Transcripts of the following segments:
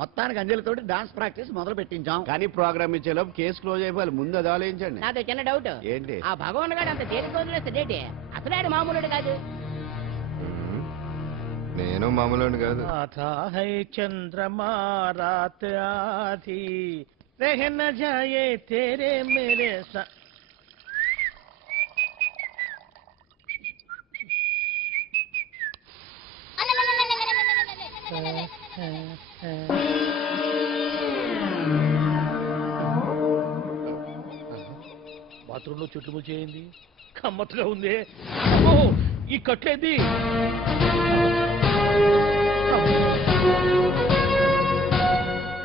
మొత్తానికి అంజలితోటి dance practice మొదలు పెట్టించాం. కానీ ప్రోగ్రామ్ ఇచ్చేలోపు కేసు క్లోజ్ అయిపోవాలి. ముందు అది ఆలోచించండి. నాతో చిన్న డౌట్. ఏంటి? ఆ భగవాన్ గారు అంత దేనికి వదిలేస్తాడేంటి? అసలు ఆయన మామూలుడు కాదు. నేను మామూలు కాదు. చంద్రమా రాత్ ఆధీ రह न जाए तेरे मेरे साथ. బాత్రూంలో చెట్లు ముచ్చేయింది. గమ్మత్తుగా ఉంది. ఈ కట్లేది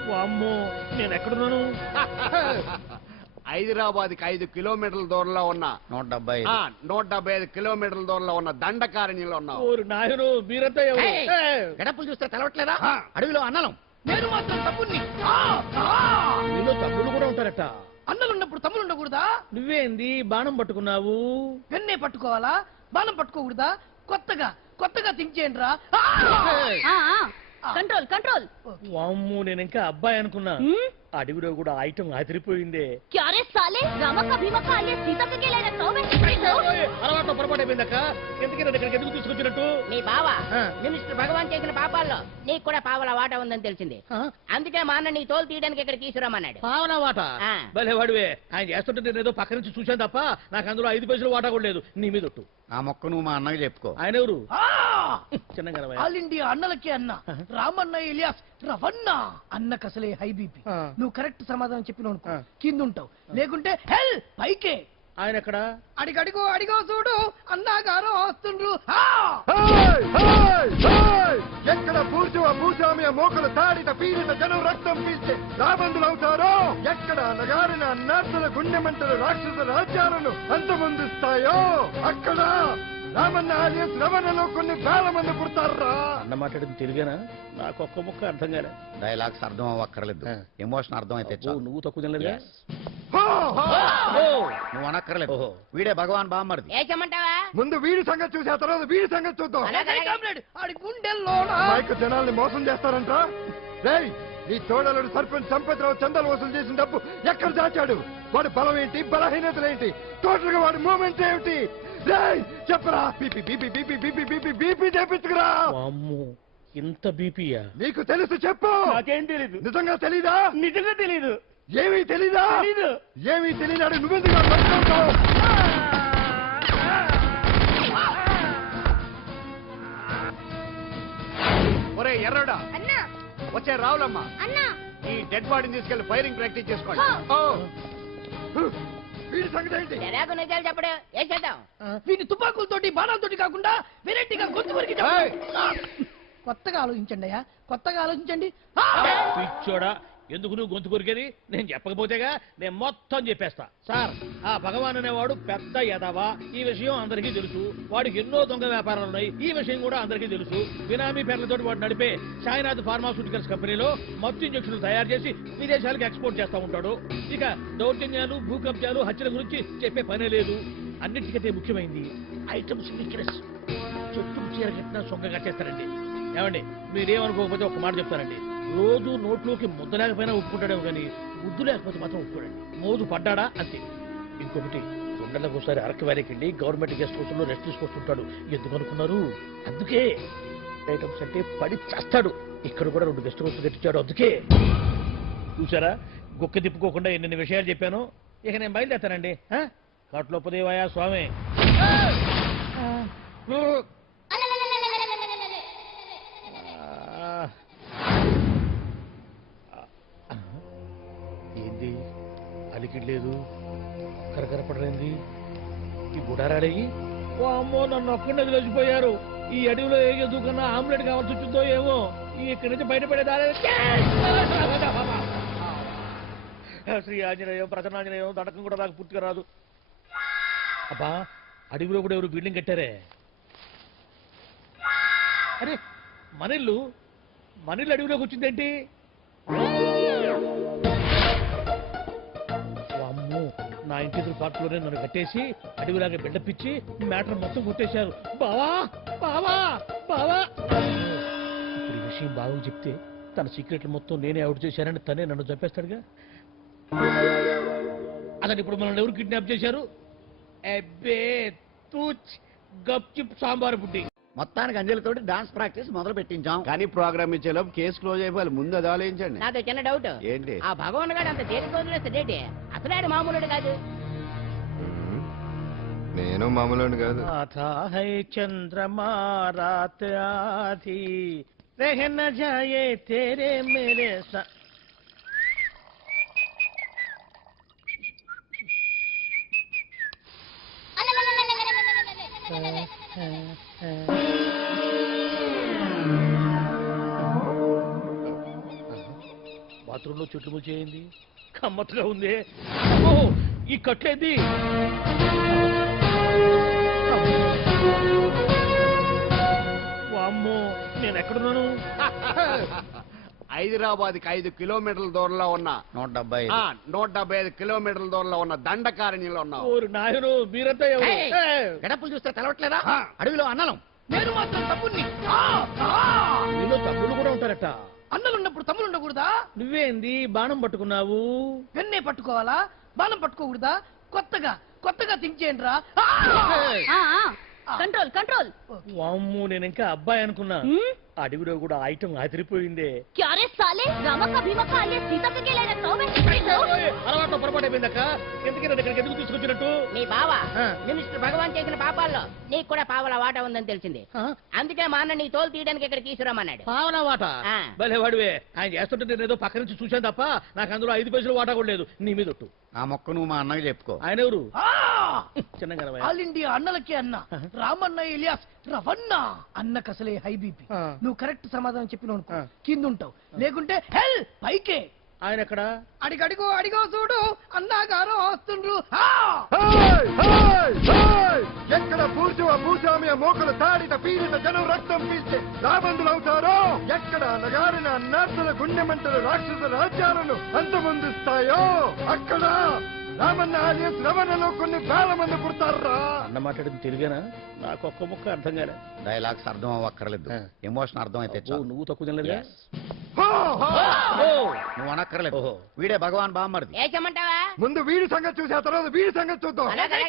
వామ్మో, నేను ఎక్కడున్నాను? హైదరాబాద్కి 5 కిలోమీటర్ల దూరంలో ఉన్న 175 కిలోమీటర్ల దూరంలో ఉన్న దండకారణ్యంలో ఉన్నావు. ఓరు నాయను, మీరంతా ఎవరు? గడపలు చూస్తే తెలవట్లేదా? అడవిలో అన్నలం. నేను మాత్రం తమ్ముణ్ణి. మీలో తమ్ముళ్ళు కూడా ఉంటారట. అన్నలున్నప్పుడు తమ్ముడు ఉండకూడదా? నువ్వేంది బాణం పట్టుకున్నావు? పెన్నే పట్టుకోవాలా? బాణం పట్టుకోకూడదా? కొత్తగా థింక్ చేయండి రా. Control control. వామ్ము, నేను ఇంకా అబ్బాయి అనుకున్నా. అడవిలో కూడా ఐటమ్ అదిరిపోయిందే. క్యారే సాలే, రమక భీమక అలియా సీతక్క కే లే రఖావు మే. అలవాటు పొరపాటు అయిపోయిందక్క. ఎందుకు నన్ను ఇక్కడికి ఎందుకు తీసుకొచ్చినట్టు? నీ బావ మినిస్టర్ భగవాన్ చేసిన పాపాల్లో నీకు కూడా పావలా వాటా ఉందని తెలిసింది. అందుకే మా అన్న నీ తోలు తీయడానికి ఇక్కడ తీసుకురామన్నాడు. పావలా వాటా? భలే వాడివే. ఆయన చేస్తుంటే నేను ఏదో పక్క నుంచి చూశాను తప్ప నాకు అందులో 5 పైసలు వాటా కూడా లేదు. నీ మీద ఒట్టు. ఆ మొక్క నువ్వు మా అన్నకి చెప్పుకో. ఆయన ఎవరు? చిన్నగా ఆల్ ఇండియా అన్నలకే అన్న రామన్న ఇలియాస్ రవన్న. అన్నకు అసలే హై బీపీ. నువ్వు కరెక్ట్ సమాధానం చెప్పిన కింద ఉంటావు, లేకుంటే హెల్ పైకే. ఆయన ఎక్కడ? అడిగో చూడు, అన్నగారు వస్తుండ్రు. ఎక్కడ భూస్వామ్య మోకలు తాడిత పీడిత జనం రక్తం పీల్చే రాబందులు అవుతారో, ఎక్కడ నగారిన నర్సుల గుండె మంటలు రాక్షస రాజ్యాలను అంతమొందిస్తాయో, అక్కడ రామన్న ఆలియస్ రవణలో కొన్ని వేల మంది పుడతారా. అన్న మాట్లాడింది తెలుగేనా? నాకు ఒక్క ముక్క అర్థం కాలే. డైలాగ్స్ అర్థం అవ్వక్కర్లేదు, ఎమోషన్ అర్థం అయితే నువ్వు తక్కువ తినలేదుగా? నువ్వు అనక్కర్లేదు. వీడే భగవాన్ బామ్మర్ది. ఏ చెమ్మంటావా? ముందు వీడి సంగతి చూసి ఆ తర్వాత వీడి సంగతి చూద్దాం. ఆడి గుండెల్లో మైక్ జనాల్ని మోసం చేస్తారంట. రేయ్, నీ తోడలుడు సర్పంచ్ సంపత్రావు చందాలు వసూలు చేసిన డబ్బు ఎక్కడ దాచాడు? వాడి బలం ఏంటి, బలహీనతలేంటి, టోటల్ గా వాడి మూమెంట్ ఏమిటి? రేయ్ చెప్పరా. BP BP BP BP BP BP చేపించుకురా. ఇంత బీపీయా? నీకు తెలుసు చెప్పు. నాకేం తెలీదు. నిజంగా తెలీదా? నిజంగా తెలీదు. ఏమీ తెలీదా? ఏమీ తెలియనాడు నువ్వెందుకు పట్టుకుంటావు? ఒరే ఎర్రడా, వచ్చే రావులమ్మా, ఈ డెడ్ బాడీని తీసుకెళ్లి ఫైరింగ్ ప్రాక్టీస్ చేసుకోండి. వీడి సంగతి ఏంటి? ఎలాగో నిజాలు చెప్పడు. ఏం చేద్దాం? వీటి తుపాకులతోటి బాణాలతోటి కాకుండా వెరైటీగా గొంతు వరకు కొత్తగా ఆలోచించండి అయ్యా, కొత్తగా ఆలోచించండి. పిచ్చోడా, ఎందుకు నువ్వు గొంతు కొరికేది? నేను చెప్పకపోతేగా నేను మొత్తం చెప్పేస్తా. సార్, ఆ భగవాన్ అనేవాడు పెద్ద యదవా, ఈ విషయం అందరికీ తెలుసు. వాడికి ఎన్నో దొంగ వ్యాపారాలు ఉన్నాయి, ఈ విషయం కూడా అందరికీ తెలుసు. బినామీ పేర్లతో వాడు నడిపే సాయినాథ్ ఫార్మాస్యూటికల్స్ కంపెనీలో మత్తు ఇంజక్షన్లు తయారు చేసి విదేశాలకు ఎక్స్పోర్ట్ చేస్తూ ఉంటాడు. ఇక దౌర్జన్యాలు, భూకబ్జాలు, హత్యల గురించి చెప్పే పనే లేదు. అన్నిటికంటే ముఖ్యమైంది ఐటమ్స్ వీక్నెస్. చెట్టుకు చీర కట్టినా సొంగగా చేస్తారండి. ఏమండి, మీరేమనుకోకపోతే ఒక మాట చెప్తారండి. రోజు నోట్లోకి ముద్ద లేకపోయినా ఒప్పుకుంటాడేమో కానీ ముద్దు లేకపోతే మాత్రం ఒప్పుకోడండి. మోజు పడ్డాడా అంతే. ఇంకొకటి, 2 నెలలకు ఒకసారి అరకు వ్యాలీకి వెళ్ళి గవర్నమెంట్ గెస్ట్ హౌస్ లో రెస్ట్ తీసుకొస్తుంటాడు. ఎందుకు అనుకున్నారు? అందుకే. ఐటమ్స్ అంటే పడి చేస్తాడు. ఇక్కడ కూడా 2 గెస్ట్ హౌస్ కట్టించాడు. అందుకే. చూసారా, గుక్క తిప్పుకోకుండా ఎన్ని విషయాలు చెప్పాను. ఇక నేను బయలుదేరుతానండి. కాట్లోపదేవాయా స్వామి. ఏంది అలికిడ్లేదు, కరకరపడలేంది ఈ గుడారాడయ్యి? ఓ అమ్మో, నన్ను ఒక్కడే వదిలేసిపోయారు. ఈ అడవిలో ఏ ఎదుగుకన్నా ఆమ్లెట్ కావాల్సి వచ్చిందో ఏమో. ఇక్కడి నుంచి బయటపడేదారే. శ్రీ ఆంజనేయం, ప్రసన్నాంజనేయం, తడకం కూడా నాకు పూర్తిగా రాదు. అబ్బా, అడవిలో కూడా ఎవరు బిల్డింగ్ కట్టారే? అరే, మనిల్లు అడవిలోకి వచ్చిందేంటి? అమ్మో, నా ఇంటి ఎదురు పార్కులోనే నన్ను కట్టేసి అడవిలాగా బిడ్డపిచ్చి మ్యాటర్ మొత్తం కొట్టేశారు. బావా బావా బావా. ఇప్పుడు ఈ విషయం బావకు చెప్తే తన సీక్రెట్లు మొత్తం నేనే అవుట్ చేశానని తనే నన్ను చంపేస్తాడుగా. అతను ఇప్పుడు మనల్ని ఎవరు కిడ్నాప్ చేశారు? అబ్బే తూచ్ గప్చిప్ సాంబార్ బుడ్డి. మొత్తానికి అంజలితోటి డాన్స్ ప్రాక్టీస్ మొదలు పెట్టించాం. కానీ ప్రోగ్రామ్ ఇచ్చేలోపు కేసు క్లోజ్ అయిపోవాలి. ముందు అది ఆలోచించండి. నాతో చిన్న డౌట్. ఏంటి? ఆ భగవాన్ గారు అంత తేలిక వదిలేస్తాడేంటి? అసలు ఆడు మామూలుడు కాదు. నేను మామూలు కాదు. आता है चंद्रमा रात आधी रह न जाए तेरे मेरे साथ. బాత్రూంలో చెట్లు ముచ్చేయింది, కమ్మత్తుగా ఉంది. అమ్మో, ఈ కట్లేది. వామ్మో, నేను ఎక్కడున్నాను? హైదరాబాద్కి 5 కిలోమీటర్ల దూరంలో ఉన్న 175. 175 కిలోమీటర్ల దూరంలో ఉన్న దండకారణ్యంలో ఉన్నావు. ఓరు నాయను, మీరంతా ఎవరు? ఏయ్! ఏయ్! గడపలు చూస్తే తెలవట్లేదా? అడవిలో అన్నలం. నేను మాత్రం తమ్ముణ్ణి. మీలో తమ్ముళ్ళు కూడా ఉంటారట. అన్నలున్నప్పుడు తమ్ముడు ఉండకూడదా? నువ్వేంది బాణం పట్టుకున్నావు? పెన్నే పట్టుకోవాలా? బాణం పట్టుకోకూడదా? కొత్తగా కొత్తగా థింక్ చేయండి రా. Control control. వామ్మో, నేను ఇంకా అబ్బాయి అనుకున్నా. అడవిలో కూడా ఐటమ్ అదిరిపోయిందే. क्या रे साले रामक्का भीमक्का alias सीता के ले रहा అలవాటు పొరపాటు అయిపోయిందక్క. ఎందుకని ఇక్కడికి ఎందుకు తీసుకొచ్చినట్టు? నీ బావ ఆ. మినిస్టర్ భగవాన్ చేసిన పాపాల్లో నీకు కూడా పావలా వాటా ఉందని తెలిసింది. ఆ? అందుకే మా అన్న నీ తోలు తీయడానికి ఇక్కడ తీసుకురామన్నాడు. పావలా వాట? ఆ. భలే వాడివే. ఆయన చేస్తుంటే నేను ఏదో పక్క నుంచి చూశాను తప్ప నాకు అందులో 5 పైసలు వాటా కూడా లేదు. నీ మీద ఒట్టు. ఆ మొక్క నువ్వు మా అన్నకి చెప్పుకో. ఆయన ఎవరు? ఆ! చిన్నగా ఆల్ ఇండియా అన్నలకే అన్న రామన్న ఇలియాస్ రవన్న అన్నకు అసలే హై బీపీ. ఆ. నువ్వు కరెక్ట్ సమాధానం చెప్పిన ఆ. కింద ఉంటావు, లేకుంటే హెల్ పైకే. ఆయన ఎక్కడ? అడిగడిగో అడిగో చూడు అన్నగారు వస్తుండ్రు. హేయ్! హేయ్! హేయ్! ఎక్కడ పూర్చువ భూస్వామ్య మోకలు తాడిత పీడిత జనం రక్తం పీల్చే రాబందులవుతారో, ఎక్కడ నగారిన అన్నార్థుల గుండె మంటలు రాక్షస రాజ్యాలను అంతమొందిస్తాయో, అక్కడ రామన్న ఆలియస్ రవణలో కొన్ని వేల మంది పుడతారా. అన్న మాట్లాడింది తెలుగేనా? నాకు ఒక్క ముక్క అర్థం కాలే. డైలాగ్స్ అర్థం అవ్వక్కర్లేదు. ఆ. ఎమోషన్ అర్థం అయితే చాలు. నువ్వు తక్కువ తినలేదా? Yes. హో! నువ్వు అనక్కర్లేదు. ఓహో. వీడే భగవాన్ బామ్మర్ది. ఏచమంటావా? ముందు వీడి సంగతి చూసి ఆ తర్వాత వీడి సంగతి చూద్దాం. అలాగే.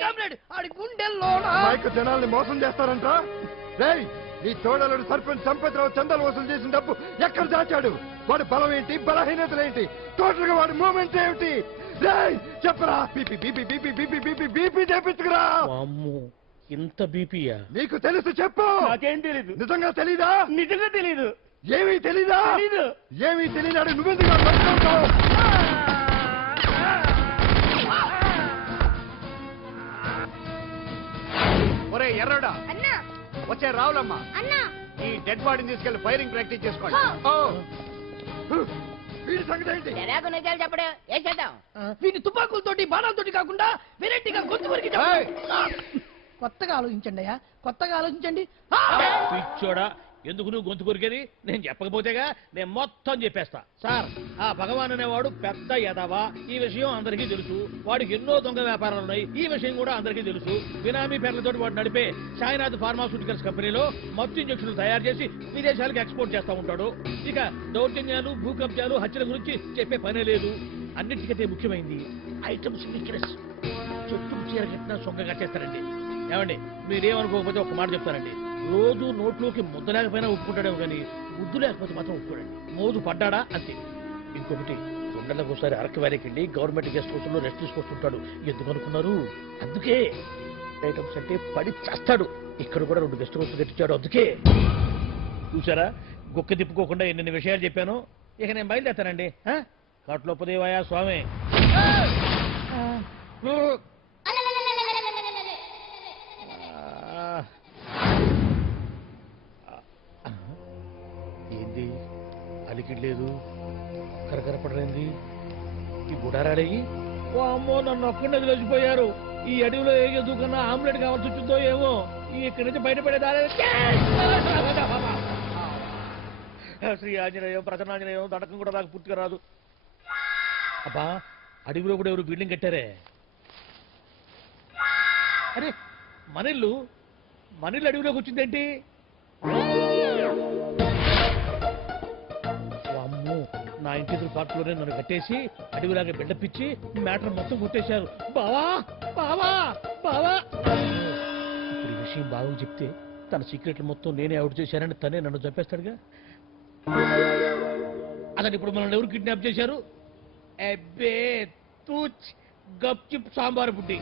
ఆడి గుండెల్లోన మైక్ జనాల్ని మోసం చేస్తారంట. రేయ్, నీ తోడలుడు సర్పంచ్ సంపత్రావు చందాలు వసూలు చేసిన డబ్బు ఎక్కడ దాచాడు? వాడి బలం ఏంటి, బలహీనతలు ఏంటి, టోటల్ గా వాడి మూమెంట్ ఏమిటి? రేయ్, చెప్పరా. BP BP BP BP BP BP చేపించుకురా. వామ్మో, ఇంత బీపీయా? నీకు తెలుసు చెప్పు. నాకేం తెలీదు. నిజంగా తెలీదా? నిజంగా తెలీదు. ఏమీ తెలీదా? తెలీదు. ఏమీ తెలియనాడు నువ్వెందుకు పట్టుకుంటావు? ఒరే ఎర్రడా, అన్నా వచ్చే రావులమ్మా, అన్నా ఈ డెడ్ బాడీని తీసుకెళ్లి ఫైరింగ్ ప్రాక్టీస్ చేసుకోండి. ఓ! వీడి సంగతి ఏంటి? తెరాకు నిజాలు చెప్పడు. ఏం చేద్దాం? వీని తుపాకులతోటి బాణాలతోటి కాకుండా వెరైటీగా గొంతు వరకు ఏయ్! కొత్తగా ఆలోచించండి అయ్యా, కొత్తగా ఆలోచించండి. పిచ్చోడా, ఎందుకు నువ్వు గొంతు కొరికేది? నేను చెప్పకపోతేగా నేను మొత్తం చెప్పేస్తా. సార్, ఆ భగవాన్ అనేవాడు పెద్ద ఎదవా. ఈ విషయం అందరికీ తెలుసు. వాడికి ఎన్నో దొంగ వ్యాపారాలు ఉన్నాయి. ఈ విషయం కూడా అందరికీ తెలుసు. బినామీ పేర్లతో వాడు నడిపే సాయినాథ్ ఫార్మాస్యూటికల్స్ కంపెనీలో మత్తు ఇంజక్షన్లు తయారు చేసి విదేశాలకు ఎక్స్పోర్ట్ చేస్తా ఉంటాడు. ఇక దౌర్జన్యాలు, భూ కబ్జాలు, హత్యల గురించి చెప్పే పనే లేదు. అన్నిటికంటే ముఖ్యమైంది ఐటమ్స్ వీక్నెస్. చెట్టు చీర కట్టినా సొంగ కట్టేస్తారండి. ఏమండి, మీరేమనుకోకపోతే ఒక మాట చెప్తారండి. రోజు నోట్లోకి ముద్ద లేకపోయినా ఒప్పుకుంటాడేమో కానీ ముద్దు లేకపోతే మాత్రం ఒప్పుకోడండి. మోజు పడ్డాడా అంతే. ఇంకొకటి, 2 నెలలకు ఒకసారి అరకు వ్యాలీకి గవర్నమెంట్ గెస్ట్ హౌస్ లో రెస్ట్ తీసుకొస్తుంటాడు. ఎందుకు అనుకున్నారు? అందుకే ఐటమ్స్ అంటే పడి చేస్తాడు. ఇక్కడ కూడా 2 గెస్ట్ హౌస్ కట్టించాడు. అందుకే చూసారా, గుక్క తిప్పుకోకుండా ఎన్ని విషయాలు చెప్పాను. ఇక నేను బయలుదేస్తానండి. కాట్లోపదేవాయా స్వామి. ఏంది అలికిడ్ లేదు, కరకరపడలేంది. ఈ గుడారాడయ్యి ఓ అమ్మో, నన్ను ఒక్కడిని వదిలేసిపోయారు. ఈ అడవిలో ఏ ఎదుగుకన్నా ఆమ్లెట్ కావాల్సి వచ్చిందో ఏమో. ఇక్కడి నుంచి బయటపడేదారే. శ్రీ ఆంజనేయం, ప్రసన్నాంజనేయం, దడకం కూడా నాకు పూర్తిగా రాదు. అబ్బా, అడవిలో కూడా ఎవరు బిల్డింగ్ కట్టారే. అరే, మనిల్లు అడవిలోకి వచ్చిందేంటి? అమ్మో, నా ఇంటి ఎదురు పాటలోనే నన్ను కట్టేసి అడవిలాగా బిడ్డపిచ్చి మ్యాటర్ మొత్తం కొట్టేశారు. బావా బావా బావా ఇప్పుడు ఈ విషయం బావకు చెప్తే తన సీక్రెట్లు మొత్తం నేనే అవుట్ చేశానని తనే నన్ను చంపేస్తాడుగా. అతను ఇప్పుడు మనల్ని ఎవరు కిడ్నాప్ చేశారు? అబ్బే తూచ్ గప్ చిప్ సాంబార్ బుడ్డి.